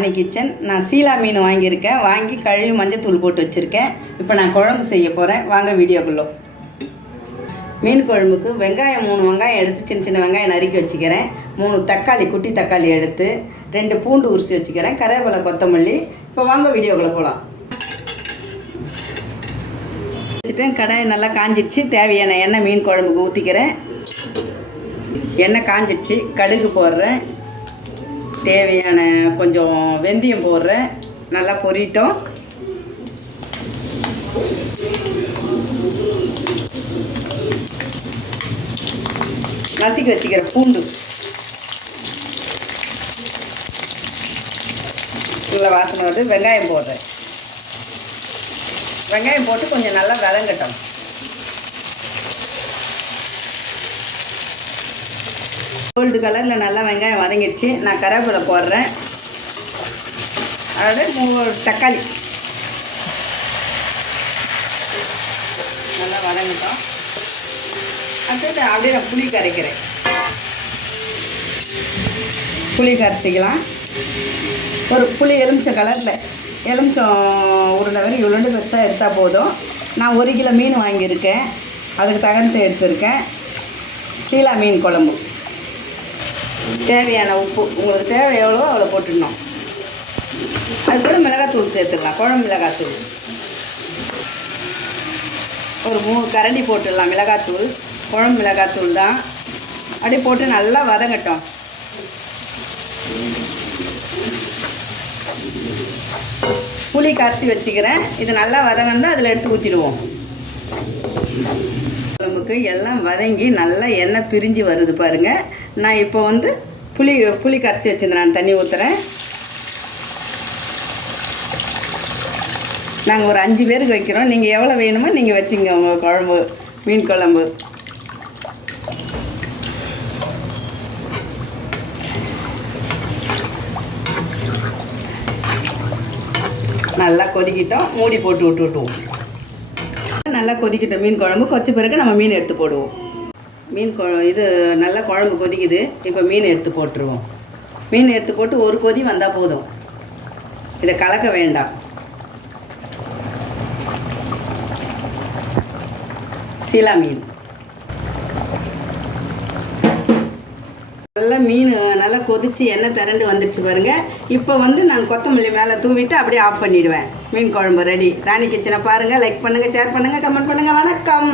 ராணி kitchen. நான் சீலா மீன் வாங்கியிருக்கேன். வாங்கி கழுவி மஞ்சத்தூள் போட்டு வச்சுருக்கேன். இப்போ நான் குழம்பு செய்ய போகிறேன் வாங்க வீடியோக்குள்ளே. மீன் குழம்புக்கு வெங்காயம் மூணு வெங்காயம் எடுத்து சின்ன சின்ன வெங்காயம் நறுக்கி வச்சுக்கிறேன். மூணு தக்காளி குட்டி தக்காளி எடுத்து ரெண்டு பூண்டு உரிசி வச்சுக்கிறேன். கருவேப்பிலை கொத்தமல்லி. இப்போ வாங்க வீடியோக்குள்ளே போகலாம். வச்சுட்டேன். கடாயை நல்லா காஞ்சிடுச்சு. தேவையான எண்ணெய் மீன் குழம்புக்கு ஊற்றிக்கிறேன் எண்ணெய் காஞ்சிடுச்சு. கடுகு போடுறேன். தேவையான கொஞ்சம் வெந்தயம் போடுறேன். நல்லா பொறிட்டோம் நசுக்கி வச்சுக்கிற பூண்டு. நல்லா வாசனை வந்து வெங்காயம் போடுறேன். வெங்காயம் போட்டு கொஞ்சம் நல்லா வதங்கட்டும். கோல்டு கலரில் நல்லா வெங்காயம் வதங்கிடுச்சு. நான் கருவேப்பிலை போடுறேன். அதோட மூ தக்காளி. நல்லா வதங்கிட்டோம். அடுத்தது அப்படியே நான் புளி கரைக்கிறேன். புளி கரைச்சிக்கலாம். ஒரு புளி எலுமிச்சம் கலரில். எலுமிச்சம் உருண்டை வரை இவ்வளோண்டு பெருசாக எடுத்தால் போதும். நான் ஒரு கிலோ மீன் வாங்கியிருக்கேன். அதுக்கு தகுந்த எடுத்திருக்கேன். சீலா மீன் குழம்பு. தேவையான உப்பு உங்களுக்கு தேவை எவ்வளோ அவ்வளோ போட்டுடணும். அது கூட மிளகாத்தூள் சேர்த்துக்கலாம் குழம்பு மிளகாத்தூள். ஒரு மூணு கரண்டி போட்டுடலாம் மிளகாத்தூள் குழம்பு மிளகாத்தூள் தான். அப்படியே போட்டு நல்லா வதங்கட்டும். புளி காய்ச்சி வச்சுக்கிறேன். இது நல்லா வதங்கினா அதில் எடுத்து ஊற்றிடுவோம் அளவுக்கு எல்லாம் வதங்கி நல்லா எண்ணெய் பிரிஞ்சு வருது பாருங்கள் நான் இப்போ வந்து புளி புளி கரைச்சி வச்சிருந்தேன். நான் தண்ணி ஊற்றுறேன் நாங்கள் ஒரு அஞ்சு பேருக்கு வைக்கிறோம். நீங்கள் எவ்வளோ வேணுமோ நீங்கள் வச்சுங்க உங்கள் குழம்பு மீன் குழம்பு. நல்லா கொதிக்கிட்டோம். மூடி போட்டு விட்டு விட்டுவோம் நல்லா கொதிக்கிட்டோம் மீன் குழம்பு. கொச்ச பிறகு நம்ம மீன் எடுத்து போடுவோம். மீன் கொ இது நல்லா குழம்பு கொதிக்குது. இப்போ மீன் எடுத்து போட்டுருவோம். மீன் எடுத்து போட்டு ஒரு கொதி வந்தால் போதும். இதை கலக்க வேண்டாம். சீலா மீன். நல்லா மீன் நல்லா எண்ணெய் திரண்டு வந்துடுச்சு பாருங்கள் இப்போ வந்து நான் கொத்தமல்லி மேலே தூவிட்டு அப்படியே ஆஃப் பண்ணிவிடுவேன் மீன் குழம்பு ரெடி ராணி கிச்சனை பாருங்கள் லைக் பண்ணுங்கள் ஷேர் பண்ணுங்கள் கமெண்ட் பண்ணுங்கள் வணக்கம்.